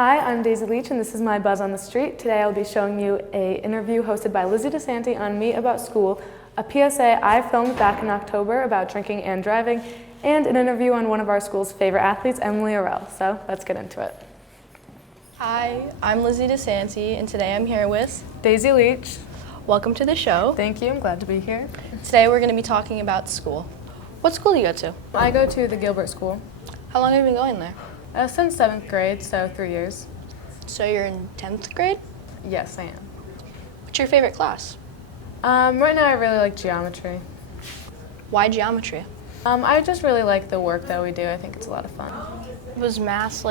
Hi, I'm Daisy Leach, and this is my Buzz on the Street. Today I'll be showing you an interview hosted by Lizzie DeSanti on Me About School, a PSA I filmed back in October about drinking and driving, and an interview on one of our school's favorite athletes, Emily Arell. So let's get into it. Hi, I'm Lizzie DeSanti, and today I'm here with Daisy Leach. Welcome to the show. Thank you, I'm glad to be here. Today we're going to be talking about school. What school do you go to? I go to the Gilbert School. How long have you been going there? Since 7th grade, so 3 years. So you're in 10th grade? Yes, I am. What's your favorite class? Right now I really like geometry. Why geometry? I just really like the work that we do. I think it's a lot of fun. Was math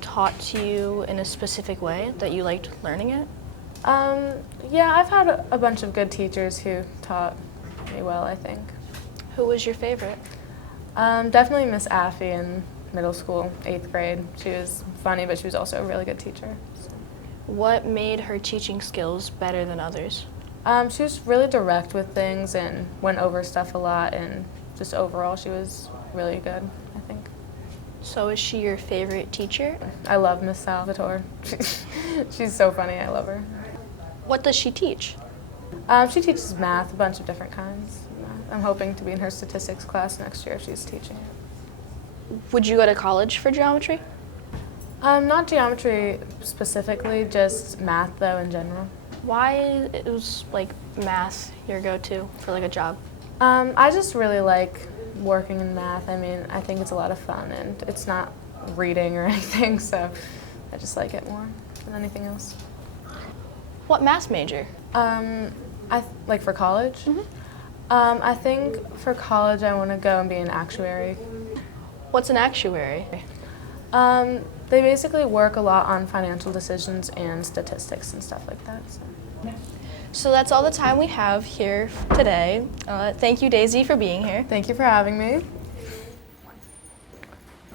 taught to you in a specific way that you liked learning it? Yeah, I've had a bunch of good teachers who taught me well, I think. Who was your favorite? Definitely Miss Affey in middle school, 8th grade. She was funny, but she was also a really good teacher. So. What made her teaching skills better than others? She was really direct with things and went over stuff a lot, and just overall she was really good, I think. So is she your favorite teacher? I love Miss Salvatore. She's so funny, I love her. What does she teach? She teaches math, a bunch of different kinds. I'm hoping to be in her statistics class next year if she's teaching it. Would you go to college for geometry? Not geometry specifically, just math though in general. Why is math your go-to for a job? I just really like working in math. I mean, I think it's a lot of fun and it's not reading or anything, so I just like it more than anything else. What math major? For college? Mm-hmm. I think for college I want to go and be an actuary. What's an actuary? They basically work a lot on financial decisions and statistics and stuff like that. So that's all the time we have here today. Thank you, Daisy, for being here. Thank you for having me.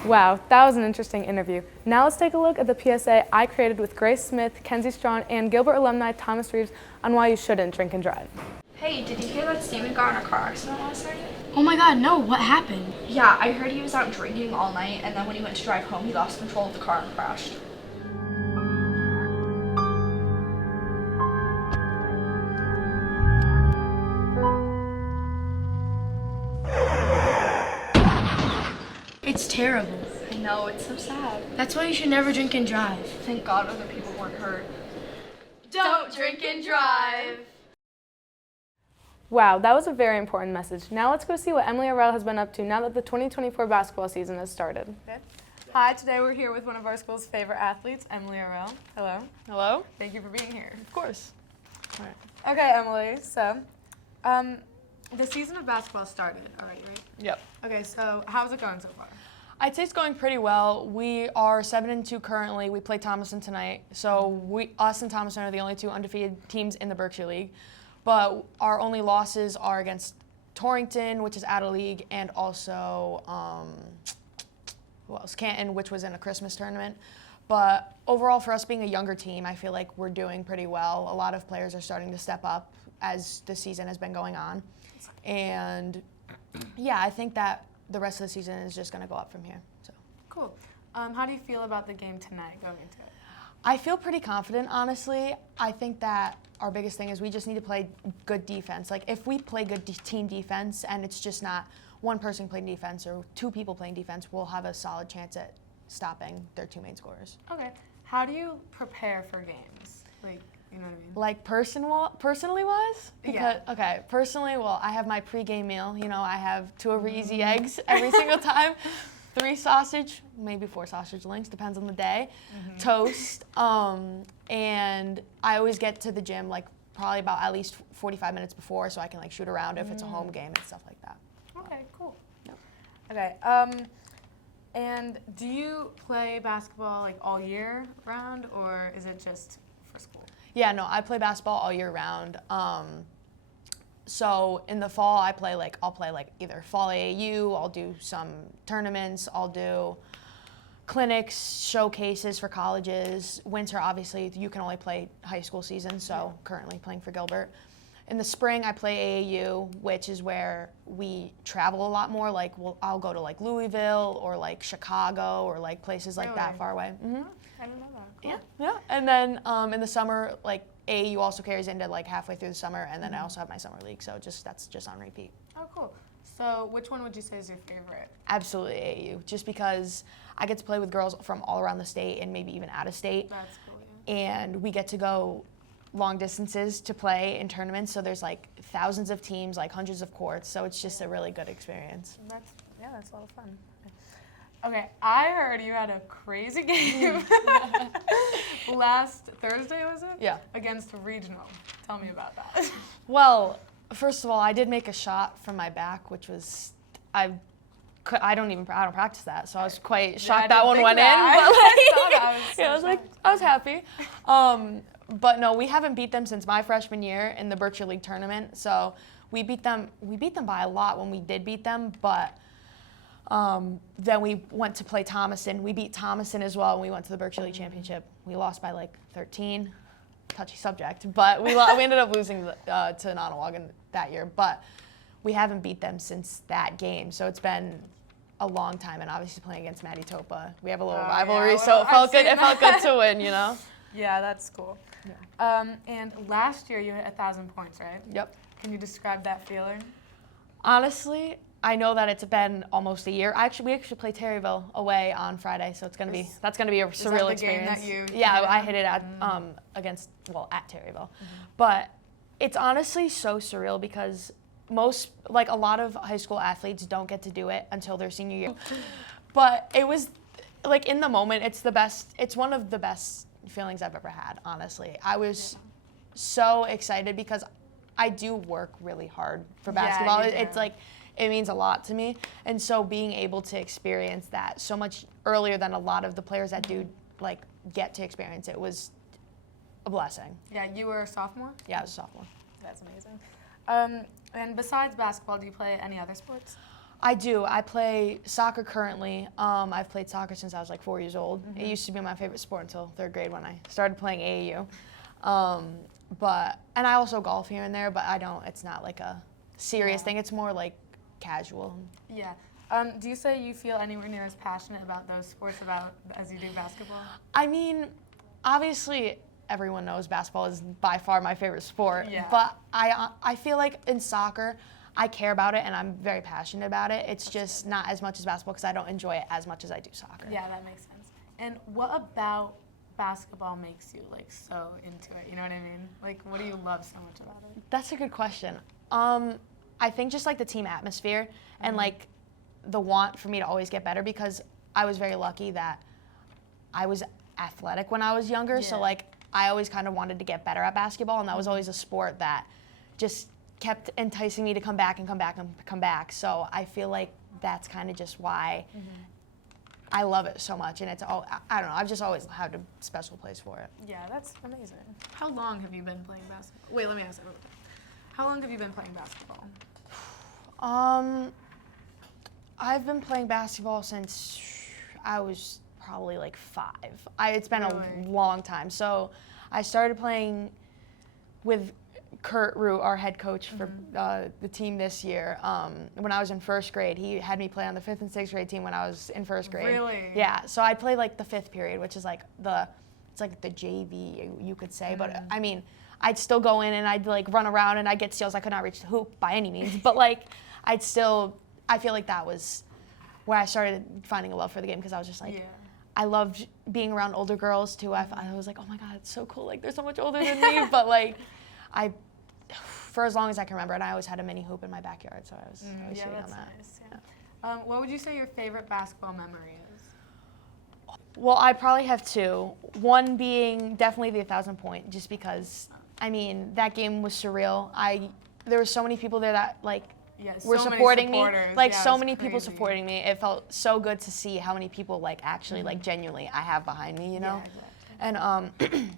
Wow, that was an interesting interview. Now let's take a look at the PSA I created with Grace Smith, Kenzie Strawn, and Gilbert alumni Thomas Reeves on why you shouldn't drink and drive. Hey, did you hear that Steven got in a car accident last night? Oh my god, no, what happened? Yeah, I heard he was out drinking all night, and then when he went to drive home, he lost control of the car and crashed. It's terrible. I know, it's so sad. That's why you should never drink and drive. Thank God other people weren't hurt. Don't drink and drive! Wow, that was a very important message. Now let's go see what Emily Arell has been up to now that the 2024 basketball season has started. Okay. Hi, today we're here with one of our school's favorite athletes, Emily Arell. Hello. Hello. Thank you for being here. Of course. All right. Okay, Emily, so the season of basketball started already, right? Yep. Okay, so how's it going so far? I'd say it's going pretty well. We are 7-2 currently. We play Thomaston tonight. So us and Thomaston are the only two undefeated teams in the Berkshire League. But our only losses are against Torrington, which is out of league, and also who else? Canton, which was in a Christmas tournament. But overall, for us being a younger team, I feel like we're doing pretty well. A lot of players are starting to step up as the season has been going on. And yeah, I think that the rest of the season is just going to go up from here. So cool. How do you feel about the game tonight going into it? I feel pretty confident, honestly. I think that our biggest thing is we just need to play good defense. If we play good team defense and it's just not one person playing defense or two people playing defense, we'll have a solid chance at stopping their two main scorers. Okay. How do you prepare for games? You know what I mean? Personally wise? Yeah. Okay, personally, I have my pregame meal. I have 2 of Easy eggs every single time. 3 sausage, maybe 4 sausage links, depends on the day. Toast, and I always get to the gym probably about at least 45 minutes before so I can shoot around if it's a home game and stuff like that. Okay, cool. Yep. Okay, and do you play basketball all year round, or is it just for school? Yeah, no, I play basketball all year round. So in the fall, I'll play either fall AAU, I'll do some tournaments, I'll do clinics, showcases for colleges. Winter, obviously, you can only play high school season, so currently playing for Gilbert. In the spring, I play AAU, which is where we travel a lot more. I'll go to Louisville or Chicago or places like that far away. Mm-hmm. I don't know that. Cool. Yeah, yeah. And then in the summer, like AAU also carries into like halfway through the summer, and then I also have my summer league, so that's just on repeat. Oh, cool. So which one would you say is your favorite? Absolutely AAU, just because I get to play with girls from all around the state and maybe even out of state, That's cool. Yeah. and we get to go long distances to play in tournaments. So there's like thousands of teams, like hundreds of courts, so it's just a really good experience. That's a lot of fun. Okay, I heard you had a crazy game last Thursday, was it? Yeah. Against regional. Tell me about that. Well, first of all, I did make a shot from my back, which was I don't practice that, so I was quite shocked that one went in. But I was like, I was happy. But no, we haven't beat them since my freshman year in the Berkshire League tournament. So we beat them by a lot when we did beat them, but then we went to play Thomason. We beat Thomason as well, and we went to the Berkshire League championship. We lost by like 13. Touchy subject, but we ended up losing to Nonawagan that year. But we haven't beat them since that game, so it's been a long time. And obviously playing against Maddie Topa, we have a little rivalry, so it felt good. It felt good to win, you know. Yeah, that's cool. Yeah. And last year you hit 1,000 points, right? Yep. Can you describe that feeling? Honestly, I know that it's been almost a year. We actually play Terryville away on Friday, so that's gonna be a surreal the game experience. that you yeah, hit it I on? hit it at at Terryville, but it's honestly so surreal because a lot of high school athletes don't get to do it until their senior year. But it was like in the moment, it's one of the best feelings I've ever had. Honestly, I was so excited because I do work really hard for basketball. you do. It's like. It means a lot to me, and so being able to experience that so much earlier than a lot of the players that do like get to experience it was a blessing. Yeah, you were a sophomore? Yeah, I was a sophomore. That's amazing. And besides basketball, do you play any other sports? I do. I play soccer currently. I've played soccer since I was like 4 years old. It used to be my favorite sport until third grade when I started playing AAU. And I also golf here and there, but it's not like a serious thing. It's more like casual. Yeah. Do you say you feel anywhere near as passionate about those sports as you do basketball? I mean, obviously everyone knows basketball is by far my favorite sport, Yeah. but I feel like in soccer I care about it and I'm very passionate about it. It's just not as much as basketball because I don't enjoy it as much as I do soccer. Yeah, that makes sense. And what about basketball makes you like so into it? You know what I mean? Like, what do you love so much about it? That's a good question. I think just like the team atmosphere and like the want for me to always get better because I was very lucky that I was athletic when I was younger. So Yeah. like I always kind of wanted to get better at basketball, and that was always a sport that just kept enticing me to come back and come back and come back. So I feel like that's kind of just why I love it so much, and I don't know, I've just always had a special place for it. Yeah, that's amazing. How long have you been playing basketball? Wait, let me ask that real quick. How long have you been playing basketball? I've been playing basketball since I was probably like 5. It's been Really? a long time. So I started playing with Kurt Root, our head coach for the team this year. When I was in first grade, he had me play on the 5th and 6th grade team when I was in first grade. Really? Yeah. So I played like the 5th period, which is like it's like the JV, you could say. But I mean, I'd still go in and I'd like run around and I'd get steals. I could not reach the hoop by any means, but like I feel like that was where I started finding a love for the game because I was just like, Yeah. I loved being around older girls too. I was like, oh my God, it's so cool. Like they're so much older than me, but like for as long as I can remember, and I always had a mini hoop in my backyard, so I was always Yeah, shooting that's on that. nice. Yeah. What would you say your favorite basketball memory is? Well, I probably have 2. One being definitely the 1,000 point, just because, I mean, that game was surreal. There were so many people there that like Yeah, were so many supporting me. supporters. Like Yeah, so it's many people crazy. supporting me. It felt so good to see how many people like actually like genuinely I have behind me, you know? Yeah, exactly. And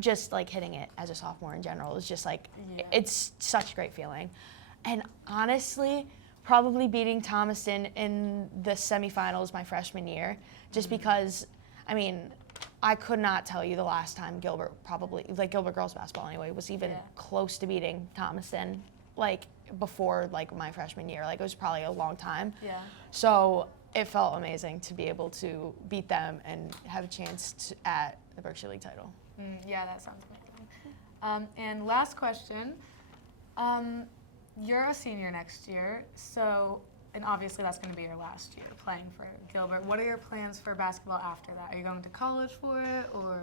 just like hitting it as a sophomore in general is just like Yeah. it's such a great feeling. And honestly, probably beating Thomaston in the semifinals my freshman year, just because, I mean, I could not tell you the last time Gilbert girls basketball anyway, was even close to beating Thomaston, like before like my freshman year. Like it was probably a long time. Yeah. So it felt amazing to be able to beat them and have a chance at the Berkshire League title. Yeah, that sounds amazing. And last question. You're a senior next year, and obviously that's going to be your last year playing for Gilbert. What are your plans for basketball after that? Are you going to college for it, or?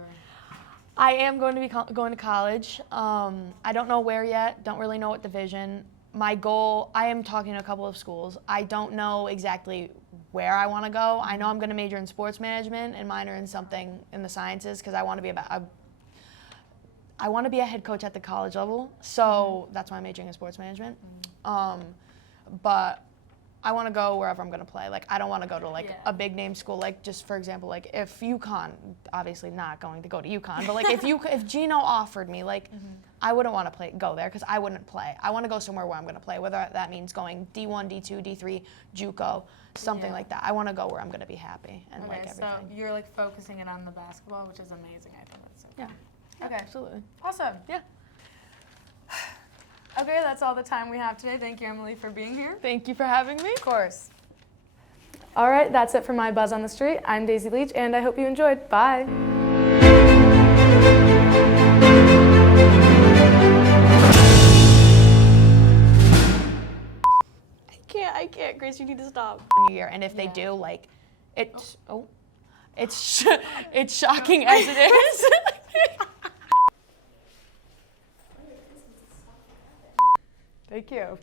I am going to be going to college. I don't know where yet. Don't really know what division. My goal, I am talking to a couple of schools. I don't know exactly where I want to go. I know I'm going to major in sports management and minor in something in the sciences because I want to be I want to be a head coach at the college level. So that's why I'm majoring in sports management. But I want to go wherever I'm going to play. Like, I don't want to go to a big name school. Like, just for example, like if UConn, obviously not going to go to UConn, but like if Gino offered me, like I wouldn't want to go there because I wouldn't play. I want to go somewhere where I'm going to play, whether that means going D1, D2, D3, JUCO, something like that. I want to go where I'm going to be happy and like everything. So you're like focusing it on the basketball, which is amazing. I think that's so cool. Yeah, Okay. absolutely. Awesome. Yeah. Okay, that's all the time we have today. Thank you, Emily, for being here. Thank you for having me. Of course. All right, that's it for My Buzz on the Street. I'm Daisy Leach, and I hope you enjoyed. Bye. I can't, Grace, you need to stop. New Year, and if they do, like, it's it's shocking as it is. Thank you.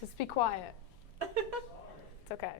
Just be quiet. It's okay.